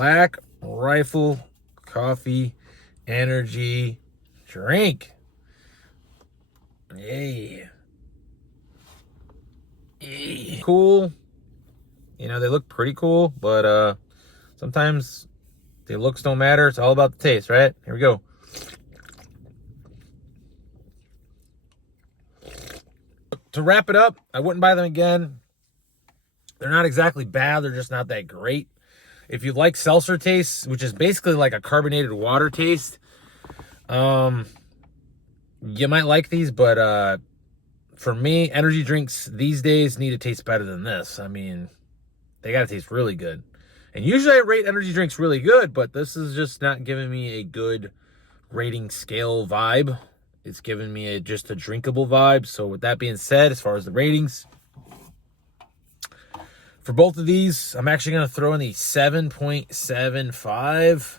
Black Rifle Coffee Energy Drink. Yay. Yay. Cool. You know, they look pretty cool, but sometimes the looks don't matter. It's all about the taste, right? Here we go. To wrap it up, I wouldn't buy them again. They're not exactly bad. They're just not that great. If you like seltzer taste, which is basically like a carbonated water taste, you might like these, but for me, energy drinks these days need to taste better than this. I mean, they got to taste really good. And usually I rate energy drinks really good, but this is just not giving me a good rating scale vibe. It's giving me just a drinkable vibe. So with that being said, as far as the ratings, for both of these, I'm actually going to throw in the 7.75.